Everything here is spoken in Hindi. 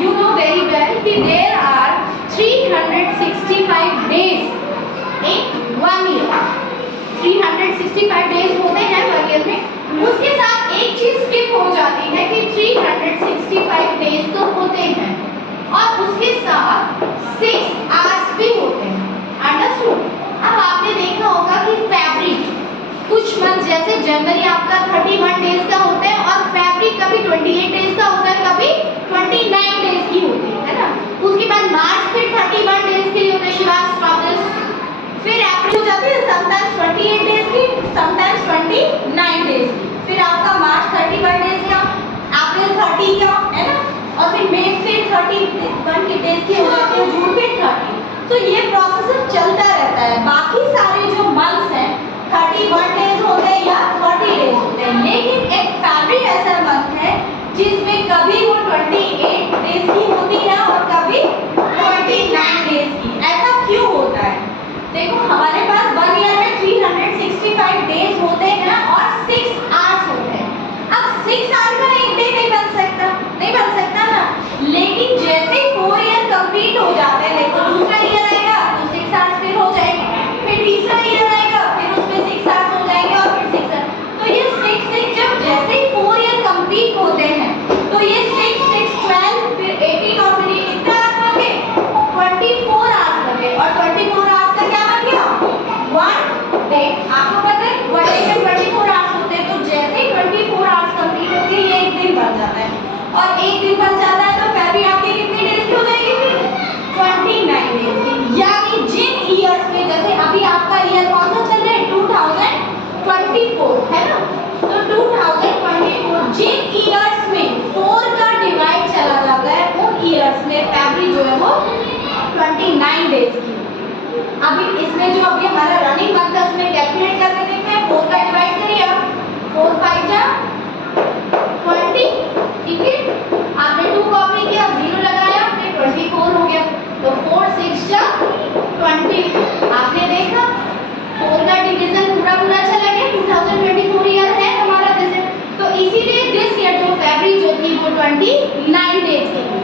you know very well कि there are 365 days in 1 year. 365 days होते हैं 1 year में. उसके साथ एक चीज स्किप हो जाती है कि 365 डेज तो होते हैं और उसके साथ 6 आवर्स भी होते हैं. अंडरस्टूड. अब आपने देखा होगा कि फैब्रिक कुछ मंथ जैसे जनवरी आपका 31 डेज का होता है और फैब्रिक कभी 28 डेज का होता है, कभी 29 डेज की होती है ना. उसके बाद मार्च फिर 31 डेज के लिए होता है. Shivas stop this. फिर अप्रैल हो जाती है समटाइम्स 28 डेज की, समटाइम्स 29 डेज की. फिर आपका मार्च 31 डेज का, अप्रैल 30 का, है ना. और फिर मई फिर 31 की डेज की हो जाती है, जून फिर 30. तो ये प्रोसेस चलता रहता है. बाकी सारे जो मंथ्स हैं 31 डेज होते हैं या 30 डेज होते हैं, लेकिन एक फैब्रिक ऐसा मंथ है जिसमें कभी वो 28 डेज की होती है और कभी 29 डेज की. ऐसा क्यों होता है? देखो हमारे पास 1 ईयर में 365 डेज होते हैं और 6 आवर्स होते हैं. अब 6 आवर्स का एक डे नहीं बन सकता ना. लेकिन जैसे ही 4 ईयर कंप्लीट हो जाते हैं, देखो दूसरा ईयर आएगा तो 6 आवर्स फिर हो जाएंगे, फिर तीसरा ईयर आएगा फिर उसमें 6 आवर्स हो जाएंगे और फिर 6 आवर्स. तो ये 6 जब जैसे ही 4 ईयर कंप्लीट होते हैं तो ये 6 12 फिर 18 और फिर ये कितना आवर्स बन गए? 24 आवर्स बन गए. और 24 आवर्स का क्या बन गया? 1 डे. आपको पता है 1 डे में 24 आवर्स होते हैं. तो जैसे ही 24 आवर्स कंप्लीट होते हैं ये एक दिन बन जाता है. और एक दिन बन जाता है तो फैब्रिक आपके कितने डेज की हो जाएगी? फिर 29 डेज की. यानी जिन ईयर्स में, जैसे अभी आपका ईयर कौन सा चल रहा है? 2024 है ना. तो 2024 जिन ईयर्स में 4 का डिवाइड चला जाता है उन ईयर्स में फैब्रिक जो है वो 29 डेज की. अभी इसमें जो अभी हमारा रनिंग मंथ है उसमें कैलकुलेट करके देखते हैं. 4 का डिवाइड करिए आप. 4 5 जा 20. ठीक है. आपने 2 कॉपी किया, 0 लगाया, फिर 24 हो गया. तो 4 6 जा 20. आपने देखा 4 का डिवीजन पूरा चला गया. 2024 ईयर है हमारा दिस. तो इसीलिए दिस ईयर जो फैब्रिक जो थी वो 29 डेज की.